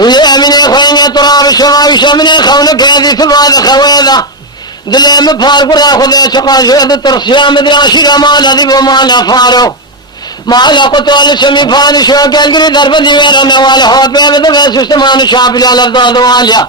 اليمين خوينا تراب الشمال شمني خونك هذه تبغى خويذا دلي مفارق ولا خذ شقاش الترسيا مدري عشيرة مال هذي ومال فارو مال قطول سمي فاني شو قال قري درب دي ويرنا ولا هو بيبدأ في سستمان شاب لا لفظ دواليا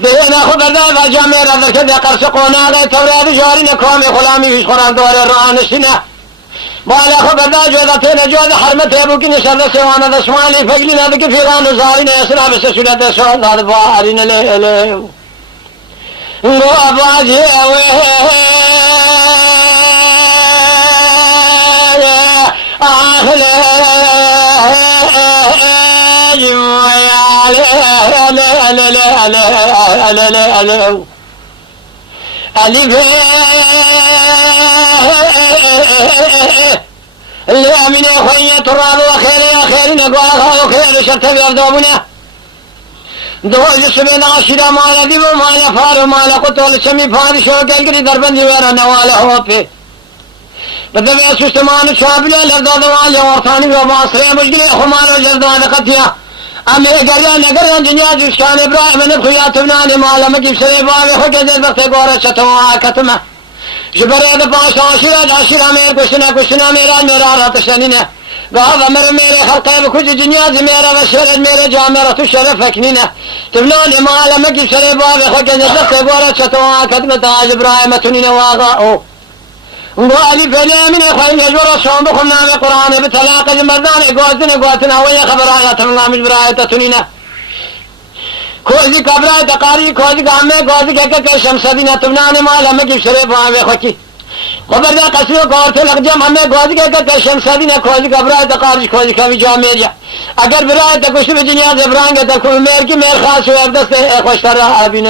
بهنا خبردار جامعة هذا كذا قرصقونا على توراد جارنا كومي خلامي في قرآن دور الرانسنا بالا خبردار جودتنا جود حرمة أبوك نسال سوانا دسمالي فقلنا بك في غان زارنا يسنا بس سلطة سوال هذا بارنا له واباجي ألف اللي من أخوية تراب وخير يا خير نقوى خير شرط بيردوبنا دوج سبين عشرة مالا دي ومالا فار ومالا قطول سمي فار شوك القري دربن دي ويرا نوالا هو بي بدأ سستمان شابلا لرداد والي ورطاني ومعصرين مشكلة خمالو جردان قتيا أمي قريان نقران دنيا جوشكان إبراهيم نبخيا تبناني مالا مكيب سري باقي حكا زيد بختي قورة شتوا كتمة جبري هذا باش عشيرة مير كشنا ميرا راتشانينا قاضا ميري خلقي بكوج دنيا زي ميرا وشرد ميرا جامرة الشرف كنينة تبناني مالا مكيب سري باقي حكا زيد بختي قورة شتوا كتمة تاج إبراهيم تنين واغاؤو وقالي فلي من اخوين يجور الصوم بخمنا من القرآن بتلاقى المردان قواتنا ويا خبر آيات الله مش براية تنينة كوزي كبراية تقاري كوزي قامي كوزي كيكا شمس دينا تبناني مالا مكيب شريف وعامي خوكي خبر دا قسلو كورتو لقجم همي كوزي كيكا شمس دينا كوزي كبراية تقاري كوزي كبي جاميريا اگر براية تكشف دنيا زبرانگة تكون مير کی مير خاص ويردست خوش تر آبين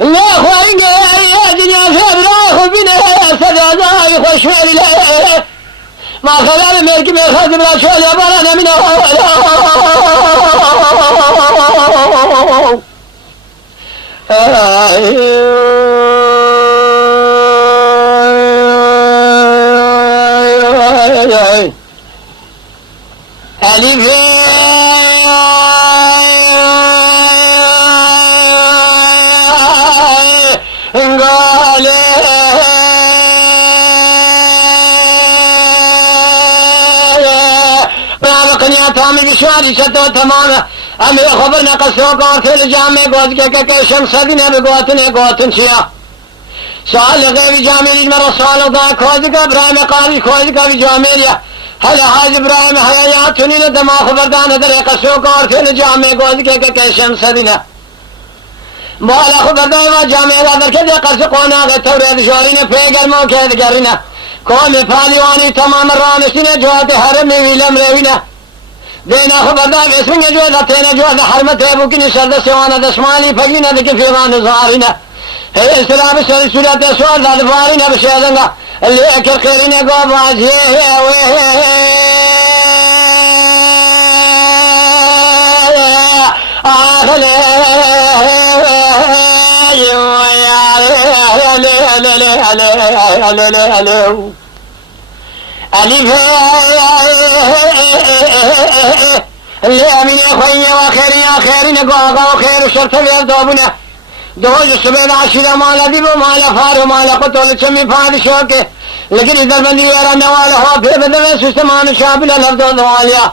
لا خوين يا دنيا فبراخ بنا سداداي خوشوالي لا ما خلال ملك من خادم لا شوال يا برانا من ألف قال بابقني أطامي بشواري ستو تماما أمي خبرنا قصوك وكل جامع قوتك كشمس دينا بقوتن شيا سؤال غير جامع من رسول الله كوزك إبراهيم قال كوزك بجامع هل حاج إبراهيم حياتني ندما خبردان در قصوك وكل جامع قوتك كشمس دينا بالا خبردان وجامع در كذا قصقونا غتوري شوارين فيقل موكيد قرنا كوم فاليواني تمام الرانسين جوات حرمي ويلم روينا دينا خبردان اسمين جوات تينا جوات حرمت ابوكين شرد سوانا دسمالي فقينا ذكي فيغان زارنا هي اسلام سورة سوار ذات فارنا بشيدنغا اللي اكل خيرين قوب عزيه ألف اللي أمين أخويا وخير يا خير نقوى وخير وشرط بيردوبنا دوج السبيل عشرة مالا ديبو مالا فارو مالا قطول سمي فاد شوكي لكن إذا بندي ويرا نوالا هو في بدل سستمان شابل الأرضو دواليا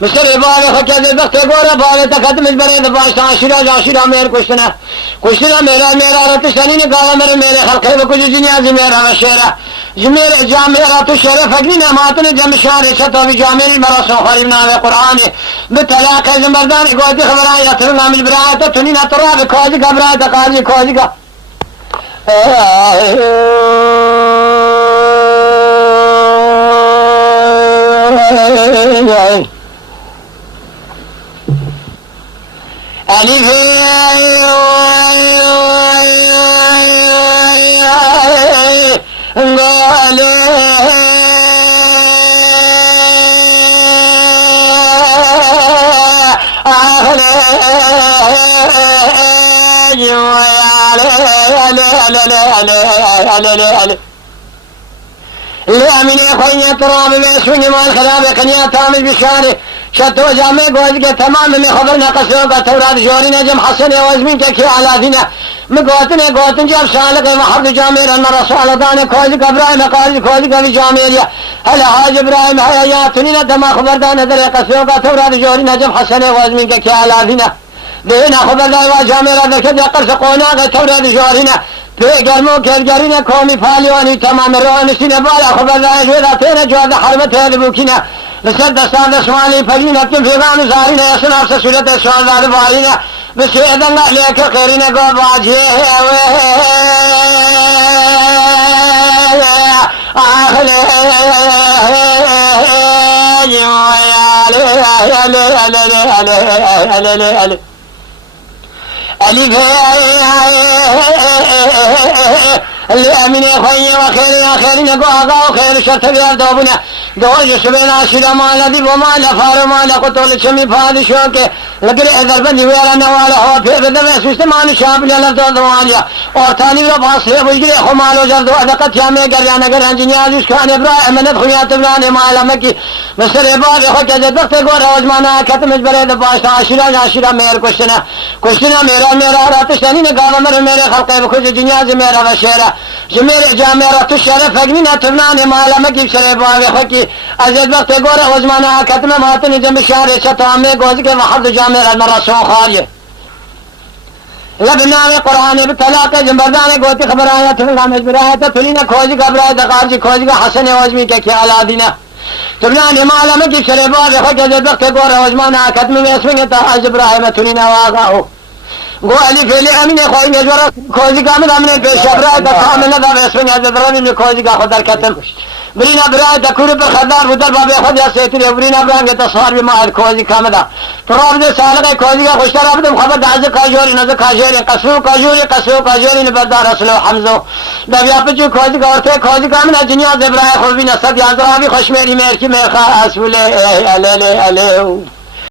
مصر باره خکه بخت گوره باره تقدمش برای باش عاشیرا میر کشتنا میرا رتشتنی نگاه میره خلقه بکجو جنیازی میرا و شیره جمیر جامعه تو شرف فقرین اماتن جمع شهر شتابی جامعه مرا سوخاری بناوه قرآن بطلاق زمردان گوتی خبران یترون عمل برایت تنین اطراب کازی قبرایت قاضی کازی کا ألف قال لا من يخوي تراب بيسوني ما الخلاب قنيا تامل بشاري شتو جامع گوز کے تمام میں خبر نہ قصوں کا تورات جوری نے جم حسن وزمین کے کیا علادینا گوتن جب سالک محمد جامع ان رسول دان کھوج ابراہیم قاضی کھوج کا جامع هل حاج ابراہیم حیاتنی نہ دما خبردان در قصوں کا تورات جوری نے جم حسن وزمین کے کیا علادینا دینا خبر دا جامع را کہ قرص قونا کا تورات جوری نے گرمو کلگری نے قومی فالیانی تمام روانشین بالا خبر دا جودا جو حرمت ہے لبوکینا لسد دستان دسمالی فلین اتن فیغان زارین اسناف سسولت سوالدار بارین بسیدن لیک قیرین گو باجی آخر ألف الأمين خوي وخير نقوها وخير شرط بيردوبنا دوج سبينا سلام الذي وما لفار ما لقتل شمي فاد شوكه لقري اذا بني ويرا نواله هو في بدل سيستمان شاب لا دواليا اور ثاني رباس بجري خمالو جرد ودقت يا مي غريا نغر انجنيا كان ابراهيم من خويات ابراهيم معلمك مسر بعد خد دبت غور وزمانا ختم بريد باش عاشرا مير كشنا ميرا راتشتني نقام مير خلق بخج دنيا ميرا وشيرا جمير جامعه تشرف فقني تبناني معلمك بسر بعد خد ازد وقت غور وزمانا ختم ماتن جم شهر شتام گوز کے وحد جامع المرسو خاریه لبنا قرآن بطلاق جمبردان گوتی خبر آیت اللہ مجبرایت تلین کھوزی قبرایت قارجی کھوزی حسن وزمی کے کیا علادینا تبنان معلمہ کی شرباب خود وقت گور وزمانا ختم میں اسمنگتا از ابراہیم تلین واقعو گو علی فیلی امین خواهی نجورا کھوزی کا من امین پیش ابرایت کامل ندا اسمنگ از درانی میں کھوزی کا خود در کتن برین ابراهيم تكون بالخدار بدل باب ياخذ يا سيتي برين ابراهيم تصار بما الكوزي كامدا تراب ده سالك كوزي خوشتر ابدم خبر دعز كاجوري نز كاجوري قسو كاجوري نبردار رسول حمزه ده بیا پچو كوزي كورته كوزي كامدا دنيا ابراهيم خو بنا صد يا زرابي خوشميري ميركي ميرخا اسوله عليه